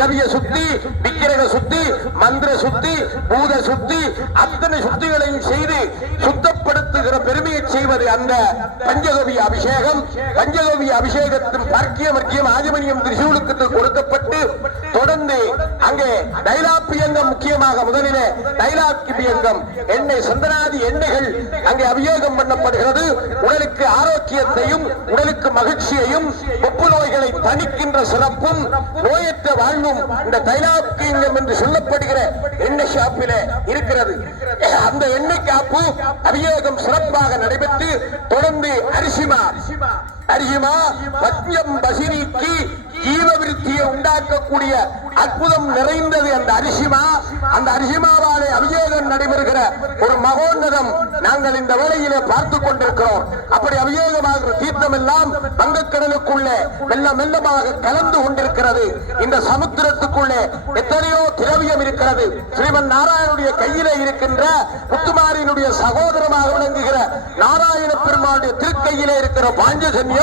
திரவிய சுத்தி, விக்கிரக சுத்தி, மந்திர சுத்தி, பூத சுத்தி, அத்தனை சுத்திகளையும் செய்து சுத்தப்படுத்துகிற பெருமையை செய்வது அந்த பஞ்சகவி அபிஷேகம். பஞ்சகவி அபிஷேகத்தின் பர்க்கியம் மர்க்கியம் ஆதிமனியம் திரிசூலுக்கு கொடுக்கப்பட்டு தொடர்ந்து அங்கே தைலாப்பியங்கம், முக்கியமாக முதலிலே தைலாப்பியங்கம் எண்ணெய், சந்தனாதி எண்ணெய்கள் அங்கே அபிஷேகம் பண்ணப்படுகிறது. உடலுக்கு ஆரோக்கியத்தையும் உடலுக்கு மகிழ்ச்சியையும் ஒப்பு நோய்களை தணிக்கின்ற சிறப்பும் நோயற்ற வாழ்வும் இந்த தைலாப்பியங்கம் என்று சொல்லப்படுகிற எண்ணெய் ஷாப்பிலே இருக்கிறது. அந்த எண்ணெய் காப்பு அபிஷேகம் சிறப்பாக நடைபெற்று தொடர்ந்து அரிசிமா பத்யம் பசினிக்கு ஜீவ விருத்தியை உண்டாக்கக்கூடிய அற்புதம் நிறைந்தது அந்த அரிசிமா. அந்த அரிசிமாவாலே அபிஷேகம் நடைபெறுகிற ஒரு மகோன்னதம் நாங்கள் இந்த வேளையிலே பார்த்துக் கொண்டிருக்கிறோம். அப்படி அபிஷேகமாகிற தீர்த்தம் எல்லாம் வங்கக்கடலுக்குள்ளே மெல்ல மெல்லமாக கலந்து கொண்டிருக்கிறது. இந்த சமுத்திரத்துக்குள்ளே எத்தனையோ திரவியம் இருக்கிறது. ஸ்ரீமன் நாராயணனுடைய கையிலே இருக்கின்ற முத்துமாரியினுடைய சகோதரமாக விளங்குகிற நாராயண பெருமாளுடைய திருக்கையிலே இருக்கிற பாஞ்சஜன்யம்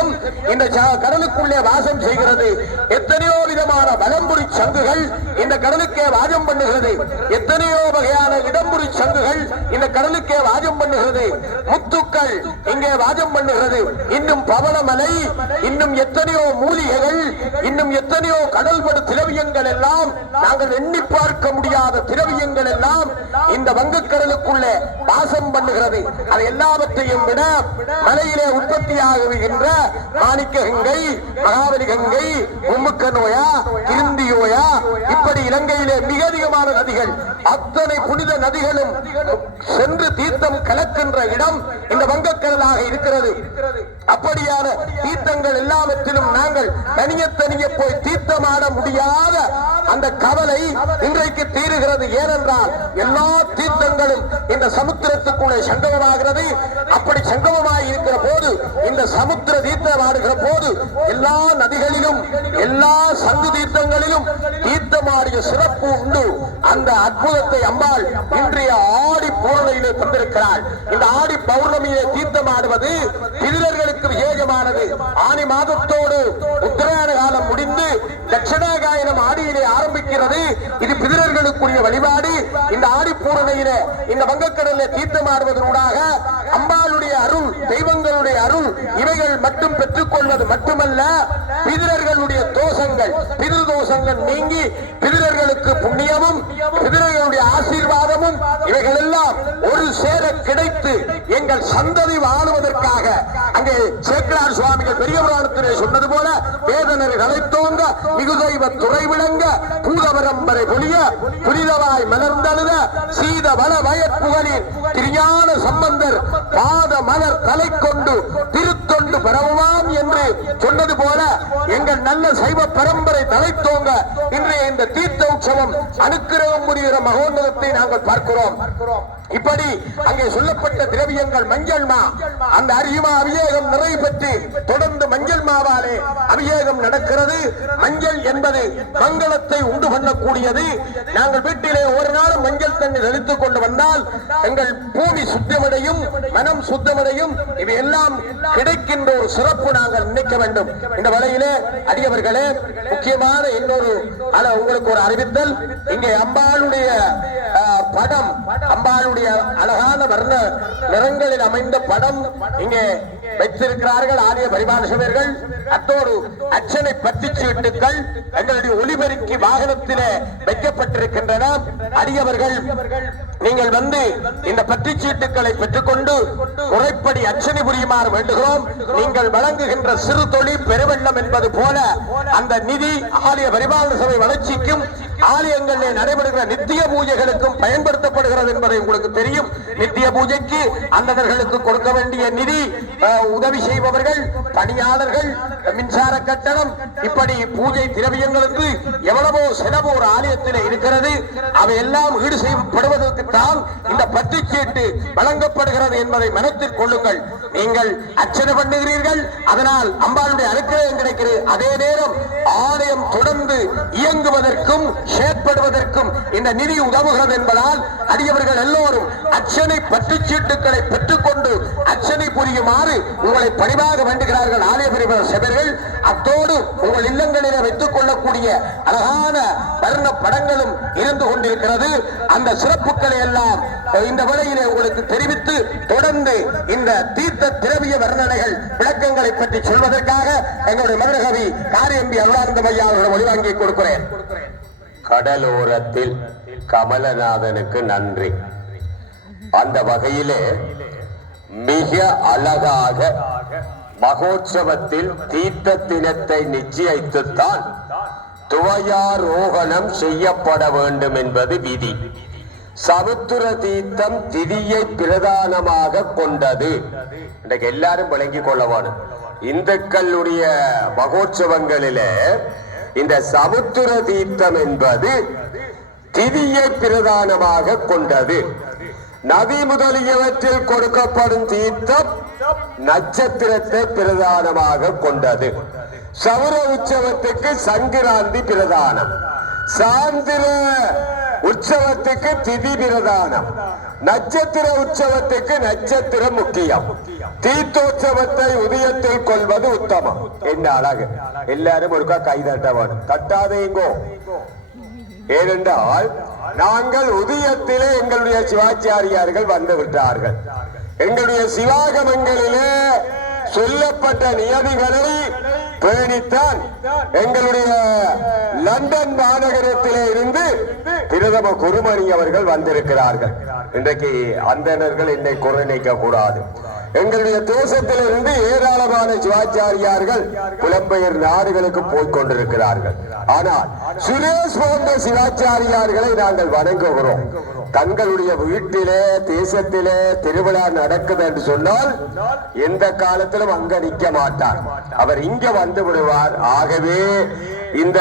இந்த கடலுக்குள்ளே வாசம் செய்கிறது. எத்தனையோ விதமான வலம்புரி சங்குகள் இந்த கடலுக்கே வாஜம் பண்ணுகிறது. எத்தனையோ வகையான இடம்புரி சங்குகள் இந்த கடலுக்கே வாஜம் பண்ணுகிறது. முத்துக்கள் இங்கே வாஜம் பண்ணுகிறது. இன்னும் பவளமலை, இன்னும் எத்தனையோ மூலிகைகள், இன்னும் எத்தனையோ கடல்படு திரவியங்கள் எல்லாம், நாங்கள் எண்ணி பார்க்க முடியாத திரவியங்கள் எல்லாம் இந்த வங்கக்கடலுக்குள்ளே வாசம் பண்ணுகிறது. அது எல்லாவற்றையும் விட மலையிலே உற்பத்தியாகுகின்ற மாணிக்க கங்கை, மகாபலி கங்கை, மும்முக்கனோயா, கிருந்தியோயா, இப்படி இலங்கையிலே மிக அதிகமான நதிகள், அத்தனை புனித நதிகளும் சென்று தீர்த்தம் கலக்கின்ற இடம் இந்த வங்கக்கடலாக இருக்கிறது. அப்படியான தீர்த்தங்கள் எல்லாவற்றிலும் நாங்கள் தனிய போய் தீர்த்தமாட முடியாத அந்த கவலை இன்றைக்கு தீருகிறது. ஏனென்றால் எல்லா தீர்த்தங்களும் இந்த சமுத்திரத்துக்குள்ளே சங்கமமாகிறது. அப்படி சங்கமமாய் இருக்கிற போது, இந்த சமுத்திர தீர்த்தமாடுகிற போது எல்லா நதிகளிலும் எல்லா சங்கு தீர்த்தங்களிலும் தீர்த்தமாடிய சிறப்பு உண்டு. அந்த அற்புதத்தை அம்பாள் இன்றைய ஆடி பூர்ணையிலே தந்திருக்கிறாள். இந்த ஆடி பௌர்ணமியிலே தீர்த்தமாடுவது பிதிரர்களுக்கு விசேஷமானது. ஆனி மாதத்தோடு உத்தராயண காலம் முடிந்து தட்சிணாகாயனம் ஆடியிலே ஆரம்பிக்கிறது. இது பிதிரர்களுக்குரிய வழிபாடு. இந்த ஆடி பூரணையிலே இந்த வங்கக்கடலில் தீர்த்தமாடுவதனூடாக அம்பாளுடைய அருள், தெய்வங்களுடைய அருள் இவைகள் மட்டும் பெற்றுக் கொள்வது மட்டுமல்ல, பிதிரர்களுடைய தோஷங்கள், பிதிர் தோஷங்கள் நீங்கி பிதிரர்களுக்கு புண்ணியமும் பிதிரர்களுடைய ஆசீர்வாதமும் இவைகள் எல்லாம் ஒரு சேர கிடைத்து எங்கள் சந்ததி வாழுவதற்காக அங்கே சேக்கரார் சுவாமிகள் பெரிய புராணத்திலே சொன்னது போல வேதனரை நலைத்தோங்க மிகுதெய்வ துறை விளங்க பூதபரம்பரை பொழிய புனிதவாய் மலர்ந்தழுத சீத வள வயற்புகளில் திருஞான சம்பந்தர் பாத மலர் தலை கொண்டு திருத்தொண்டு பெறவுமாம் என்று சொன்னது போல எங்கள் நல்ல சைவ பரம்பரை தலைத்தோங்க இன்றைய இந்த தீர்த்த உற்சவம் அனுக்கிரகம் முடிகிற மகோன்னதத்தை நாங்கள் பார்க்கிறோம். இப்படி அங்கே சொல்லப்பட்ட திரவியங்கள் மஞ்சள் மா, அந்த அரிசிமா அபிஷேகம் நிறைவு பெற்று தொடர்ந்து மஞ்சள் மாவாலே அபிஷேகம் நடக்கிறது. மஞ்சள் என்பது மங்களத்தை உண்டு பண்ணக்கூடியது. நாங்கள் வீட்டிலே ஒரு நாளும் மஞ்சள் தண்ணி தெளித்துக் கொண்டு வந்தால் எங்கள் பூமி சுத்தமடையும், மனம் சுத்தமடையும். இவையெல்லாம் கிடைக்கின்ற ஒரு சிறப்பு நாங்கள் நினைக்க வேண்டும். இந்த வேளையிலே அடியவர்களே, முக்கியமான இன்னொரு உங்களுக்கு ஒரு அறிவித்தல். இங்கே அம்பாளுடைய படம், அம்பாளுடைய அழகான வர்ண நிறங்களில் அமைந்த படம் இங்கே வைத்திருக்கிறார்கள் ஆலய பரிமாண சபையர்கள். அத்தோடு அர்ச்சனை பத்தி சீட்டுகள் எங்களுடைய ஒளிபெருக்கி வாகனத்திலே வைக்கப்பட்டிருக்கின்றன. அடியவர்கள் நீங்கள் வந்து இந்த பற்றி சீட்டுகளை பெற்றுக்கொண்டு முறைப்படி அர்ச்சனை புரியுமாறு வேண்டுகிறோம். நீங்கள் வழங்குகின்ற சிறு தொழில் பெருவெள்ளம் என்பது போல அந்த நிதி ஆலய பரிமாண சபை வளர்ச்சிக்கும் ஆலயங்களில் நடைபெறுகிற நித்திய பூஜைகளுக்கும் பயன்படுத்தப்படுகிறது என்பதை உங்களுக்கு தெரியும். நித்திய பூஜைக்கு அந்தவர்களுக்கு கொடுக்க வேண்டிய நிதி, உதவி செய்பவர்கள், பணியாளர்கள், மின்சார கட்டணம், இப்படி பூஜை திரவியங்களுக்கு எவ்வளவோ செலவு ஒரு ஆலயத்தில் இருக்கிறது. அவையெல்லாம் ஈடு செய்யப்படுவதற்குத்தான் இந்த பத்திச்சீட்டு வழங்கப்படுகிறது என்பதை மனத்தில் கொள்ளுங்கள். நீங்கள் அர்ச்சனை பண்ணுகிறீர்கள், அதனால் அம்பாளுடைய அனுக்கிரகம் கிடைக்கிறது. அதே நேரம் ஆலயம் தொடர்ந்து இயங்குவதற்கும் செயற்படுவதற்கும் இந்த நிதி உதவுகிறது என்பதால் அடியவர்கள் எல்லோரும் அர்ச்சனை பற்றுச்சீட்டுகளை பெற்றுக்கொண்டு அர்ச்சனை புரியுமாறு உங்களை பணிவாக வேண்டுகிறார்கள் ஆலய பரிமாண சபையர்கள். அத்தோடு உங்கள் இல்லங்களிலே வைத்துக் கொள்ளக்கூடிய அழகான வர்ண படங்களும் இருந்து கொண்டிருக்கிறது. அந்த சிறப்புகளை எல்லாம் இந்த வேளையிலே உங்களுக்கு தெரிவித்து தொடர்ந்து இந்த தீர்த்த திரவிய வர்ணனைகள் விளக்கங்களை பற்றி சொல்வதற்காக எங்களுடைய மதுரகவி காரியம்பி அருளானந்தம் ஐயா அவர்கள் ஒளிவாங்கி கொடுக்கிறேன். கடலோரத்தில் கமலநாதனுக்கு நன்றி. அந்த வகையிலே மிக அழகாக மகோற்சவத்தில் தீர்த்த தினத்தை நிச்சயித்துத்தான் துவயாரோகணம் செய்யப்பட வேண்டும் என்பது விதி. சமுத்திர தீர்த்தம் திதியை பிரதானமாக கொண்டது. இன்றைக்கு எல்லாரும் விளங்கிக் கொள்ளவாடு. இந்துக்களுடைய மகோற்சவங்களிலே இந்த சமுத்திர தீர்த்தம் என்பது திதியை பிரதானமாக கொண்டது. நதி முதலியவற்றில் கொடுக்கப்படும் தீர்த்தம் நட்சத்திரத்தை பிரதானமாக கொண்டது. சௌர உற்சவத்துக்கு சங்கராந்தி பிரதானம், சாந்திர உற்சவத்துக்கு திதி பிரதானம், நட்சத்திர உற்சவத்துக்கு நட்சத்திரம் முக்கியம். தீர்த்தோற்சவத்தை உதயத்தில் கொள்வது உத்தமம். என்ன அழகு! எல்லாரும் ஒருக்கா கை தட்டவான், தட்டாதேங்கோ. ஏனென்றால் நாங்கள் உதயத்திலே எங்களுடைய சிவாச்சாரியார்கள் வந்து விட்டார்கள். எங்களுடைய சிவாகமங்களிலே சொல்லப்பட்ட நியதிகளை பேணித்தான் எங்களுடைய லண்டன் மாநகரத்திலே இருந்து பிரதம குருமணி அவர்கள் வந்திருக்கிறார்கள். இன்றைக்கு அந்தணர்கள் என்னை குறை நீக்க கூடாது. எங்களுடைய தேசத்திலிருந்து ஏராளமான சிவாச்சாரியார்கள் புலம்பெயர் நாடுகளுக்கு போய் கொண்டிருக்கிறார்கள். ஆனால் சுரேஷ் போன்ற சிவாச்சாரியார்களை நாங்கள் வணங்குகிறோம். தங்களுடைய வீட்டிலே தேசத்திலே திருவிழா நடக்குது என்று சொன்னால் எந்த காலத்திலும் அங்க நிற்க மாட்டார். அவர் இங்க வந்து விடுவார். ஆகவே இந்த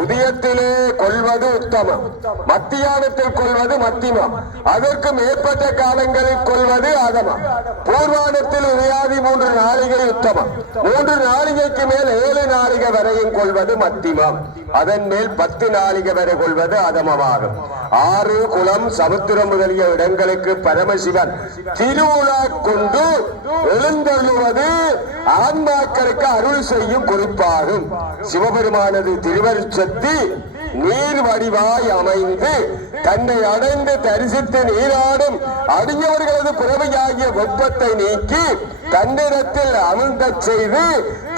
உதயத்திலே கொள்வது உத்தமம், மத்தியானத்தில் கொள்வது மத்தியமம், அதற்கு மேற்பட்ட காலங்களில் கொள்வது அதமம். பூர்வானத்தில் உதயாதி 3 நாளிகை உத்தமம், 3 நாளிகைக்கு மேல் 7 நாளிகை வரையும் கொள்வது மத்தியமம், அதன் மேல் 10 நாளிகை வரை கொள்வது அதமமாகும். 6 குளம் சமுத்திரம் முதலிய இடங்களுக்கு பரமசிவன் திருவிழா கொண்டு எழுந்தள்ளுவது ஆன்மாக்களுக்கு அருள் செய்யும் குறிப்பாகும். சிவபெருமானது திருவருட்சக்தி நீர் வடிவாய் அமைந்து தன்னை அடைந்து தரிசித்து நீராடும் அடியவர்களது பிறவையாகிய வெப்பத்தை நீக்கி தன்னிடத்தில் அமிழ்ந்த செய்து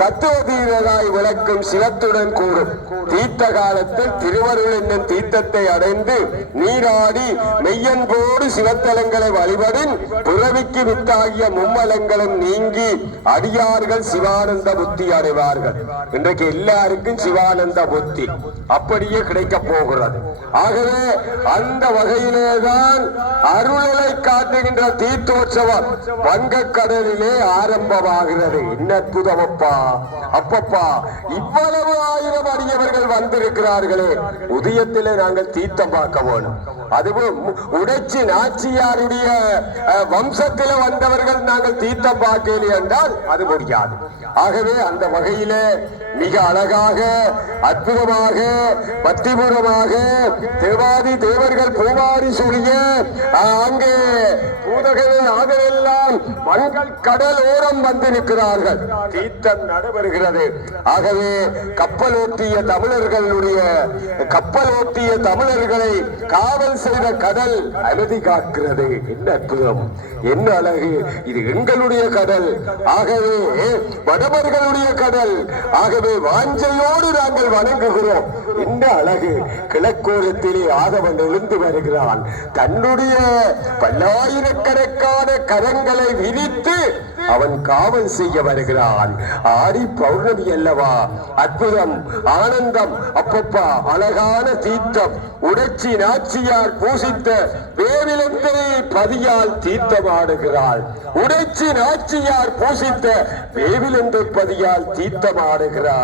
தத்துவதீரராய் விளக்கும் சிவத்துடன் கூறும். தீர்த்த காலத்தில் திருவருள் என்னும் தீர்த்தத்தை அடைந்து நீராடி மெய்யன்போடு சிவத்தலங்களை வழிபடின் பிறவிக்கு வித்தாகிய மும்மலங்களும் நீங்கி அடியார்கள் சிவானந்த புத்தி அடைவார்கள். இன்றைக்கு எல்லாருக்கும் சிவானந்த புத்தி அப்படியே கிடைக்க போகிறது. ஆகவே அந்த வகையிலேதான் அருளை காட்டுகின்ற தீர்த்தோற்சவம் வங்கக்கடலிலே ஆரம்பமாகிறது. என்ன அற்புதமப்பா! அப்பப்பா, இவ்வளவு 1000 அடியவர்கள் வந்திருக்கிறார்களே, உதயத்திலே நாங்கள் தீர்த்தம் பார்க்க வேணும். அதுவும் உடைச்சி நாச்சியாருடைய வம்சத்தில வந்தவர்கள் நாங்கள் தீர்த்தம் பார்க்கல என்றால் அது முடியாது. ஆகவே அந்த வகையிலே மிக அழகாக அற்புதமாக பக்திபூர்வமாக தேவாதி தேவர்கள் பூவாரி சொல்லிய அங்கே பூதகர்கள் நாகரெல்லாம் மண்கள் கடல் ஓரம் வந்து நிற்கிறார்கள். தீர்த்தம் நடைபெறுகிறது. ஆகவே கப்பலோட்டிய தமிழர்களை காவல் செய்த கடல் அமைதி காக்கிறது. என்ன அற்புதம், என்ன அழகு! இது எங்களுடைய கடல். ஆகவே வடமர்களுடைய கடல். ஆகவே வாஞ்சையோடு நாங்கள் வணங்குகிறோம். என்ன அழகு! கிழக்கோரத்திலே ஆதவன் எழுந்து வருகிறான். தன்னுடைய பல்லாயிரக்கணக்கான கரங்களை விரித்து அவன் காவல் செய்ய வருகிறான். ஆடி பௌர்ணமி அல்லவா! அற்புதம், ஆனந்தம்! அப்பப்பா, அழகான தீர்த்தம். உடைச்சி நாச்சியார் பூசித்த வேவிலந்தரை பதியால் தீர்த்தமாடுகிறாள். உடைச்சி நாச்சியார் பூசித்த வேவிலந்தை பதியால் தீர்த்தமாடுகிறாள்.